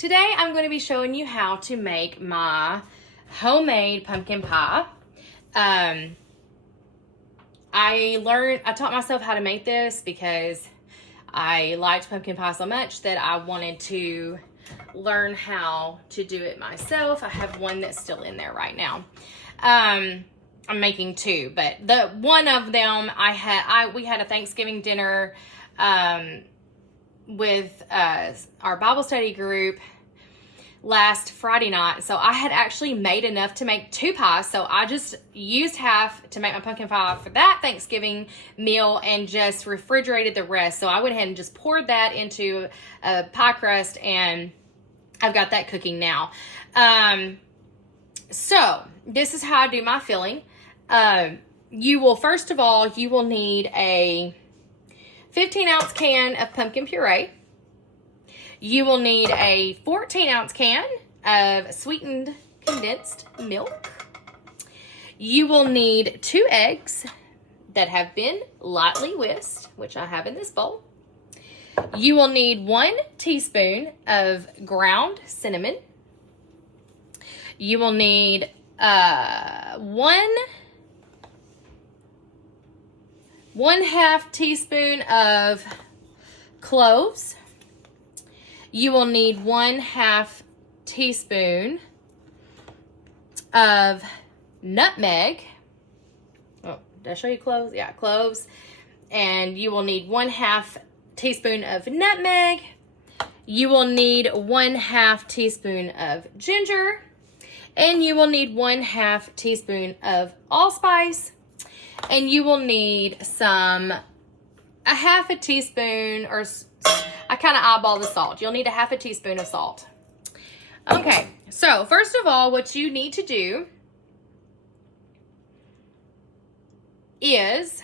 Today I'm going to be showing you how to make my homemade pumpkin pie. I taught myself how to make this because I liked pumpkin pie so much that I wanted to learn how to do it myself. I have one that's still in there right now. I'm making two, but the one of them we had a Thanksgiving dinner with our Bible study group last Friday night. So I had actually made enough to make two pies. So I just used half to make my pumpkin pie for that Thanksgiving meal and just refrigerated the rest. So I went ahead and just poured that into a pie crust, and I've got that cooking now. So this is how I do my filling. First of all, you will need a 15-ounce can of pumpkin puree. You will need a 14-ounce can of sweetened condensed milk. You will need 2 eggs that have been lightly whisked, which I have in this bowl. You will need 1 teaspoon of ground cinnamon. You will need 1/2 teaspoon of cloves. You will need 1/2 teaspoon of nutmeg. Oh, did I show you cloves? Yeah, cloves. And you will need 1/2 teaspoon of nutmeg. You will need 1/2 teaspoon of ginger. And you will need 1/2 teaspoon of allspice. And you will need a 1/2 teaspoon, or I kind of eyeball the salt. You'll need a 1/2 teaspoon of salt. Okay, so first of all, what you need to do is,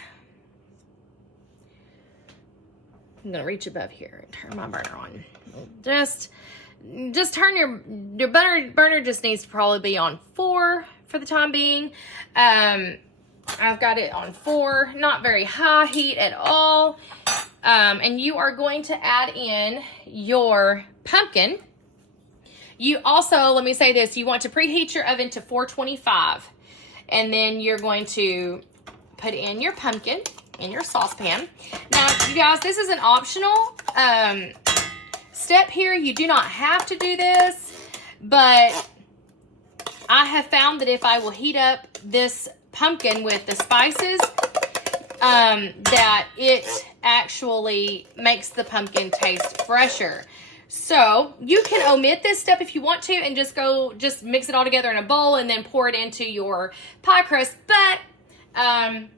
I'm gonna reach above here and turn my burner on. Just turn your burner just needs to probably be on 4 for the time being. I've got it on 4, not very high heat at all. And you are going to add in your pumpkin. You also, let me say this, you want to preheat your oven to 425. And then you're going to put in your pumpkin in your saucepan. Now, you guys, this is an optional step here. You do not have to do this, but I have found that if I will heat up this pumpkin with the spices, that it actually makes the pumpkin taste fresher. So you can omit this step if you want to and just mix it all together in a bowl and then pour it into your pie crust. But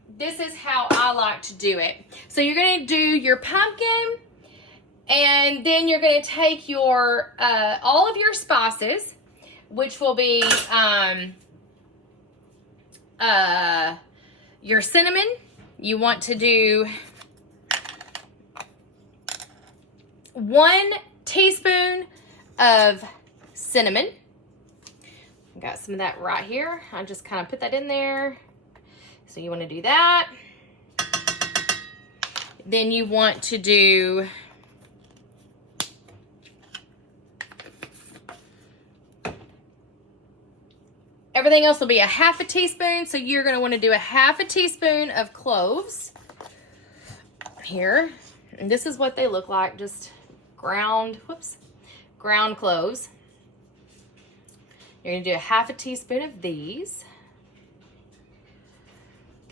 this is how I like to do it. So you're going to do your pumpkin, and then you're going to take your all of your spices, which will be your cinnamon. You want to do 1 teaspoon of cinnamon. I got some of that right here. I just kind of put that in there. So you want to do that. Then you want to do everything else will be a 1/2 teaspoon. So you're going to want to do a 1/2 teaspoon of cloves here. And this is what they look like, just ground cloves. You're going to do a 1/2 teaspoon of these.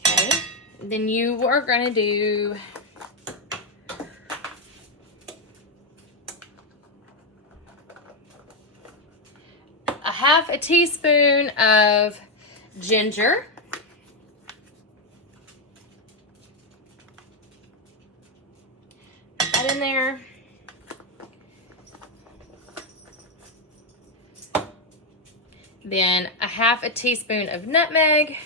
Okay. Then you are going to do a 1/2 teaspoon of ginger. Put that in there. Then a 1/2 teaspoon of nutmeg.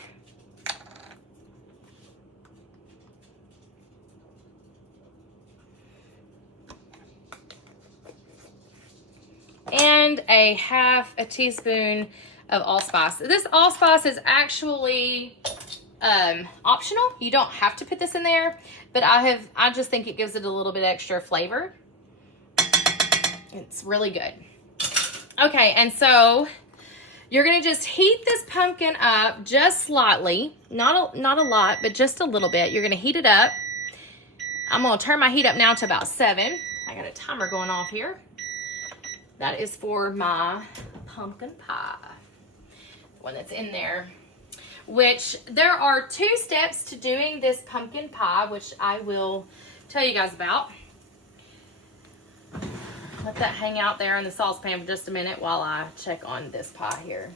And a 1/2 teaspoon of allspice. This allspice is actually optional. You don't have to put this in there, but I just think it gives it a little bit extra flavor. It's really good. Okay, and so you're gonna just heat this pumpkin up just slightly, not a lot, but just a little bit. You're gonna heat it up. I'm gonna turn my heat up now to about 7. I got a timer going off here. That is for my pumpkin pie, the one that's in there. Which there are 2 steps to doing this pumpkin pie, which I will tell you guys about. Let that hang out there in the saucepan for just a minute while I check on this pie here.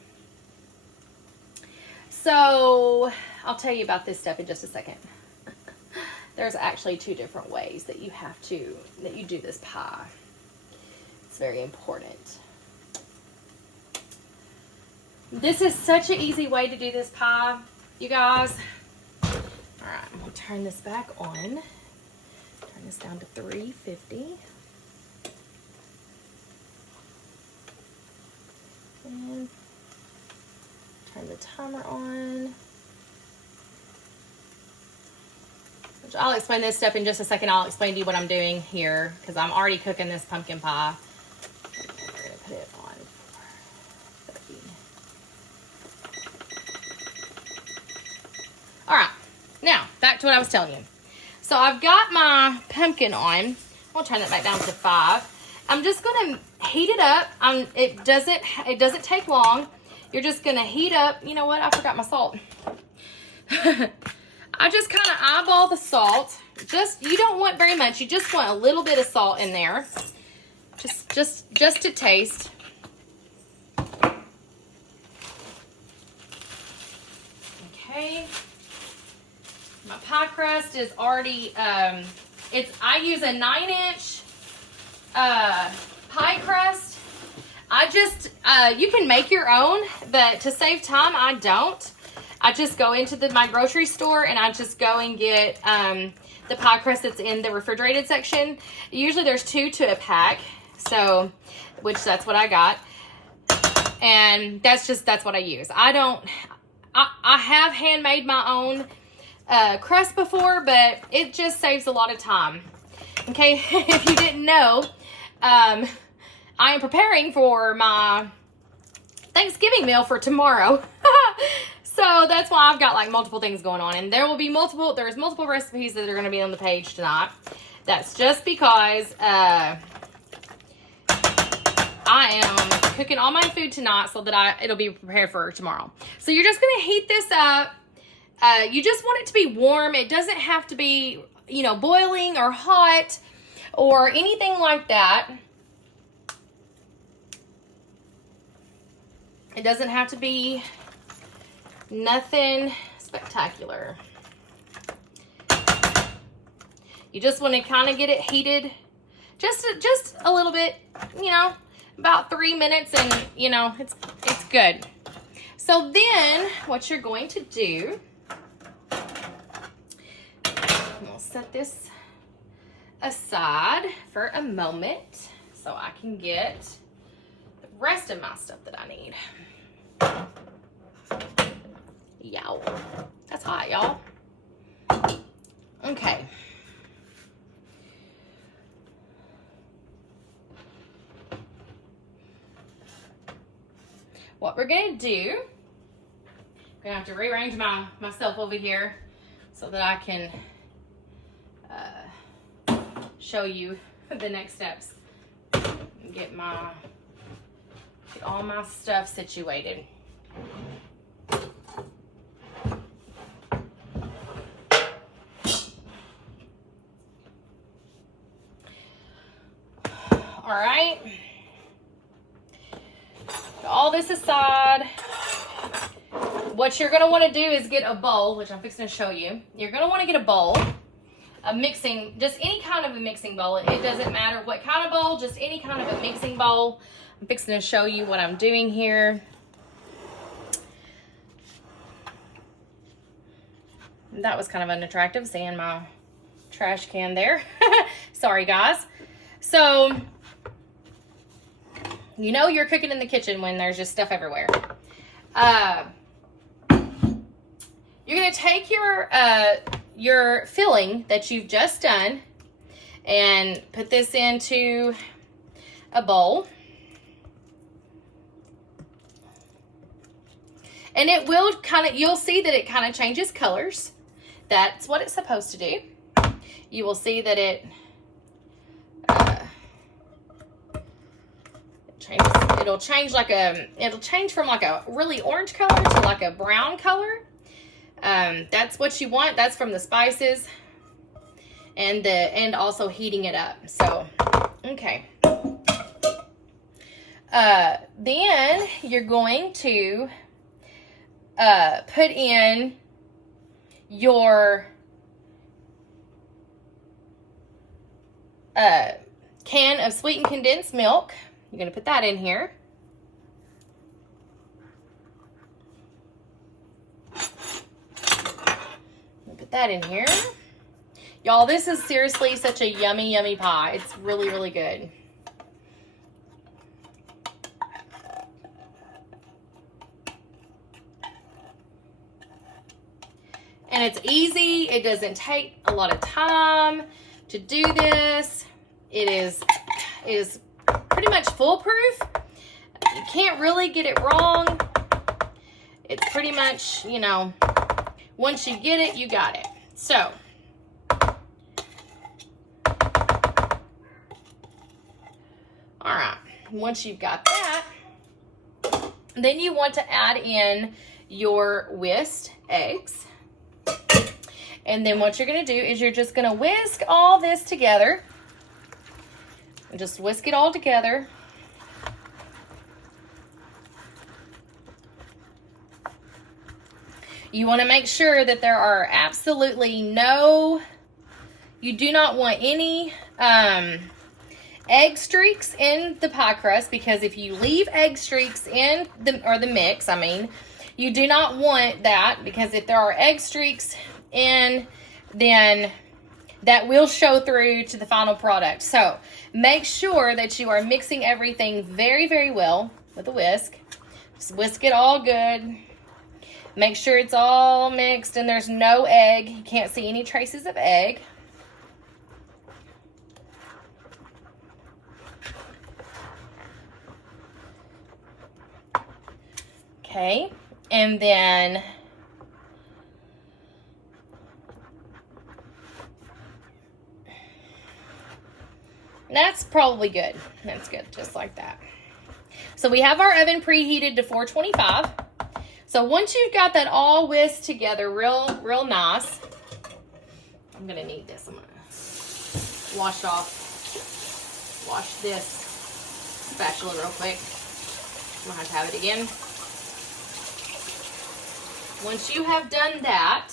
So I'll tell you about this step in just a second. There's actually 2 different ways that you do this pie. It's very important. This is such an easy way to do this pie, you guys. All right, I'm gonna turn this back on. Turn this down to 350. And turn the timer on. Which I'll explain this step in just a second. I'll explain to you what I'm doing here because I'm already cooking this pumpkin pie. We're gonna put it on 30. All right, now back to what I was telling you. So I've got my pumpkin on. I'll turn it back down to 5. I'm just gonna heat it up. It doesn't take long. You're just gonna heat up. You know what? I forgot my salt. I just kind of eyeball the salt. You don't want very much. You just want a little bit of salt in there, just to taste. Okay. My pie crust is already. I use a 9-inch. Pie crust. You can make your own, but to save time, I don't. I just go into my grocery store and I just go and get the pie crust that's in the refrigerated section. Usually there's 2 to a pack, so that's what I got, and that's what I use. I have handmade my own crust before, but it just saves a lot of time. Okay, if you didn't know, I am preparing for my Thanksgiving meal for tomorrow. So that's why I've got like multiple things going on, and there's multiple recipes that are going to be on the page tonight. That's just because I am cooking all my food tonight so that it'll be prepared for tomorrow. So you're just going to heat this up. You just want it to be warm. It doesn't have to be, boiling or hot or anything like that. It doesn't have to be nothing spectacular. You just want to kind of get it heated just a little bit, about 3 minutes, and it's good. So then what you're going to do, I'll set this aside for a moment so I can get the rest of my stuff that I need. Yow. That's hot, y'all. Okay. What we're going to do, I'm going to have to rearrange myself over here so that I can show you the next steps. Get all my stuff situated. All right. Put all this aside. What you're going to want to do is get a bowl, which I'm fixing to show you. You're going to want to get a bowl, just any kind of a mixing bowl. It doesn't matter what kind of bowl, just any kind of a mixing bowl. I'm fixing to show you what I'm doing here. That was kind of unattractive, seeing my trash can there. Sorry, guys. So, you're cooking in the kitchen when there's just stuff everywhere. You're going to take your filling that you've just done and put this into a bowl. And it will kind of, you'll see that it kind of changes colors. That's what it's supposed to do. You will see that it changes. It'll change it'll change from like a really orange color to like a brown color. That's what you want. That's from the spices and also heating it up. So, okay. Then you're going to put in your can of sweetened condensed milk. You're going to put that in here. Put that in here. Y'all, this is seriously such a yummy, yummy pie. It's really, really good. And it's easy. It doesn't take a lot of time to do this. It is pretty much foolproof. You can't really get it wrong. It's pretty much, you know, once you get it, you got it. So, all right, once you've got that, then you want to add in your whisked eggs. And then what you're going to do is you're just going to whisk all this together. And just whisk it all together. You want to make sure that there are absolutely you do not want any egg streaks in the pie crust, because if you leave egg streaks in the mix, I mean, you do not want that, because if there are egg streaks in, then that will show through to the final product. So make sure that you are mixing everything very, very well with a whisk. Just whisk it all good. Make sure it's all mixed and there's no egg. You can't see any traces of egg. Okay, and then that's probably good. That's good, just like that. So we have our oven preheated to 425. So once you've got that all whisked together real nice, I'm gonna need this. I'm gonna wash this spatula real quick. I'm gonna have to have it again. Once you have done that,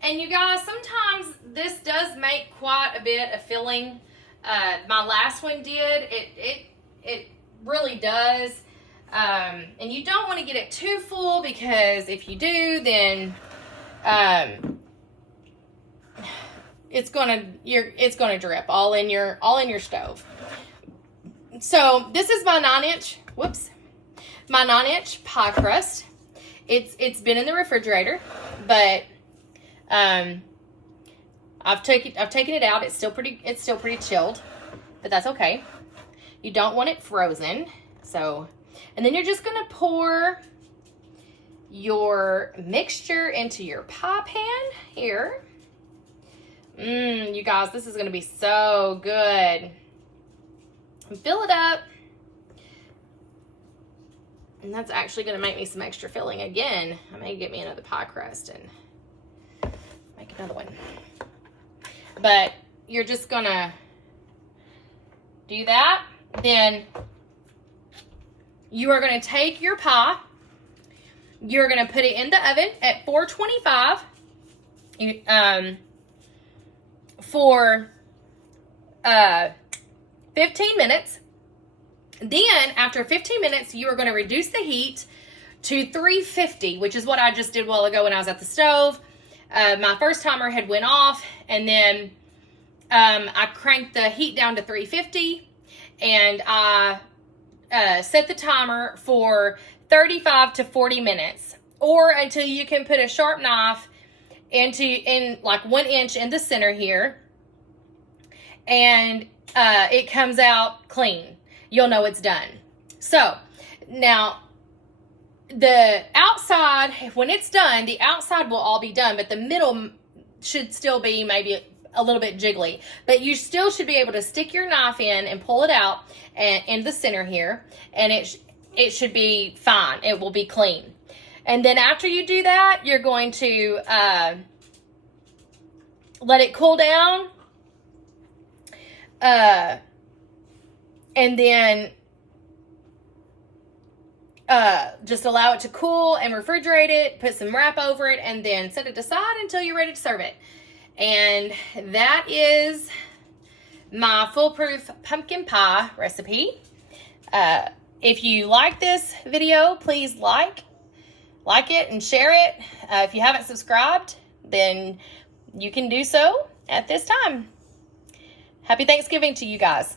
and you guys, sometimes this does make quite a bit of filling. My last one did. It really does. And you don't want to get it too full, because if you do, then it's gonna drip all in your stove. So this is my 9-inch. My 9-inch pie crust. It's been in the refrigerator, but I've taken it out. It's still pretty chilled, but that's okay. You don't want it frozen. So, and then you're just gonna pour your mixture into your pie pan here. You guys, this is gonna be so good. And fill it up. And that's actually going to make me some extra filling again. I may get me another pie crust and make another one. But you're just going to do that. Then you are going to take your pie. You're going to put it in the oven at 425 for 15 minutes. Then, after 15 minutes, you are going to reduce the heat to 350, which is what I just did a while ago when I was at the stove. My first timer had went off, and then I cranked the heat down to 350, and I set the timer for 35 to 40 minutes, or until you can put a sharp knife in like 1 inch in the center here, and it comes out clean. You'll know it's done. So now the outside, when it's done, the outside will all be done, but the middle should still be maybe a little bit jiggly. But you still should be able to stick your knife in and pull it out and in the center here, and it should be fine. It will be clean. And then after you do that, you're going to let it cool down, and then just allow it to cool and refrigerate it, put some wrap over it, and then set it aside until you're ready to serve it. And that is my foolproof pumpkin pie recipe. If you like this video, please like it and share it. If you haven't subscribed, then you can do so at this time. Happy Thanksgiving to you guys.